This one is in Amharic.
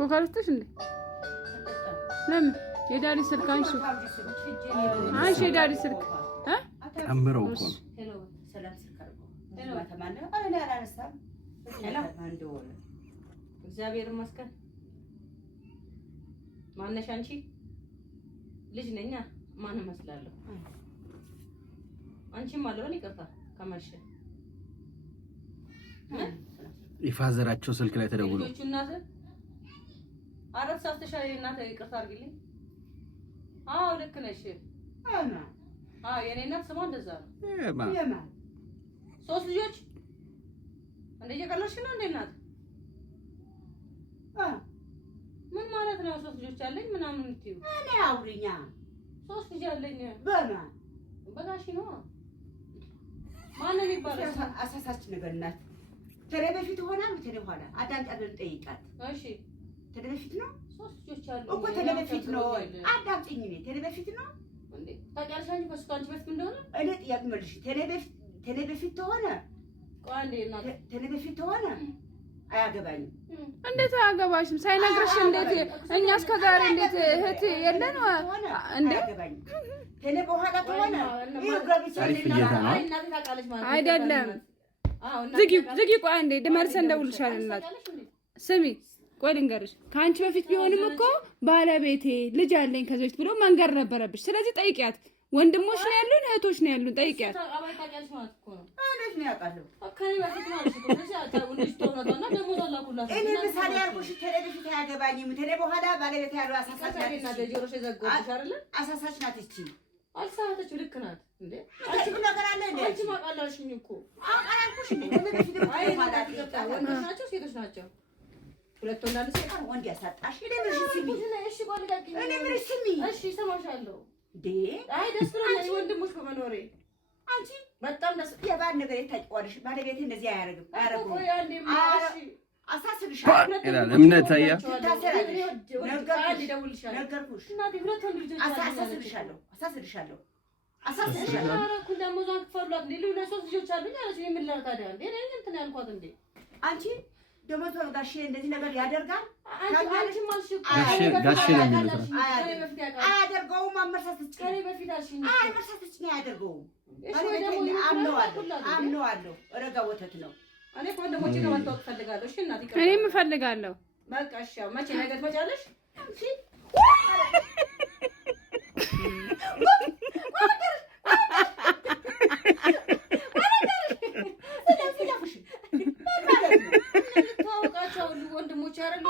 ኮካልተሽ እንዴ ለምን የዳሪ ስልክ አንሺ የዳሪ ስልክ አምረው እኮ ሄሎ ሰላም ስልካርጎ ሄሎ ተማነ አለ አላነሳም ሄሎ አንዱ እግዚአብሔር ይመስገን ማነሽ አንቺ ልጅ ነኛ ማን መስላለሁ አንቺም አለውን ይቅርታ ከመሸ ይፋዘራቸው ስልክ ላይ ተደውሎ ልጆቹ እናት አራት ሰዓት ተሻለ እናት ይቅርታ አድርግልኝ አዎ ልክ ነሽ የኔ እናት ስሟ እንደዛ ነው የማ ሶስት ልጆች እንደ እየቀለድሽ ነው እንደ እናት ምን ማለት ነው ሶስት ልጆች አለኝ ምናምን እንትዩ እኔ አውሪኛ ሶስት ልጅ አለኝ በጋሺ ነው ማን ነው የሚባለው አሳሳች ነገር እናት ተሬ በፊት ሆና ተሬ ኋላ አዳን ቀበል ጠይቃት እሺ ተሬ በፊት ነው ሶስት ልጆች አሉ እኮ ተሬ በፊት ነው አዳምጪኝ እኔ ተሬ በፊት ነው እንዴ ታውቂያለሽ ከስቷንች በፊት እንደሆነ እኔ ጥያቄ መልሽ ተሬ በፊት ተሆነ ቆንዴ እናት ተሬ በፊት ተሆነ አያገባኝም እንዴት አያገባሽም ሳይነግርሽ እንዴት እኛ እስከ ዛሬ እንዴት እህት የለን እንዴ ተኔ በኋላ ተሆነ አይደለም ዝጊ ቆይ እንዴ ደመርሰን ደውልሻለን እናት ስሚ ቆይ ልንገርሽ ካንቺ በፊት ቢሆንም እኮ ባለቤቴ ልጅ አለኝ ከዚህ በፊት ብሎ መንገር ነበረብሽ ስለዚህ ጠይቂያት ወንድሞች ነው ያሉን እህቶች ነው ያሉን ጠይቂያት አባይ ታውቂያለሽ ማለት እኮ ነው እኔ ነው ያውቃለሁ ከኔ በፊት ማለት እኮ ነው ሲያታው ልጅ ተወራና ደግሞ ዘላኩላት እኔ ምሳሌ ያልኩሽ ተለበፊት ያገባኝም ተለ በኋላ ባለቤቴ ያለው አሳሳች ናት ጆሮሽ ዘጎብሽ አይደል አሳሳች ናት እቺ አልሳተች ልክ ናት እንዴ አንቺ ምን ነገር አለ እንዴ አንቺ ማቃላሽኝ እኮ አቃላልኩሽ እንዴ ተለበፊት ማለት ወንዶች ናቸው ሴቶች ናቸው ሁለት ወንድ አንድ ሴት ወንድ ያሳጣሽ እኔ ምን ስሚ እሺ ባልጋቂ እኔ ምን ስሚ እሺ ሰማሻለሁ ዴ አይ ደስ ብሎኛል ወንድሞች በመኖሬ አንቺ በጣም ደስ የባል ነገር ታውቂዋለሽ ባለቤቴ እንደዚህ አያረጉም ቆይ አንዴ ማሺ አሳስብሻለሁ እምነት አያ ነገርኩሽ እናቴ ሁለት ወንድ ልጆች አሳስብሻለሁ አራኩ ደሞዟን ክፈሏት እንዴ ለሶስት ልጆች አሉኝ አለች ምን ላድርግ ታዲያ እንዴ እኔ እንትን ያልኳት እንዴ አንቺ ደሞዟን ጋሼ እንደዚህ ነገር ያደርጋል ታውቂያለሽ ማልሽ ጋሼ ለሚሉት አያደርገውም አመርሳትች ከኔ በፊት አልሽኝ አመርሳትች ነው ያደርገውም አምነዋለሁ ረጋ ወተት ነው እኔ ወንድሞቼ ጋር መጣው ፈልጋለሁ እሺ እናት ይቀር እኔም እፈልጋለሁ በቃ እሺ መቼ ነገ ትመጫለሽ እሺ ወንድሞቼ አይደል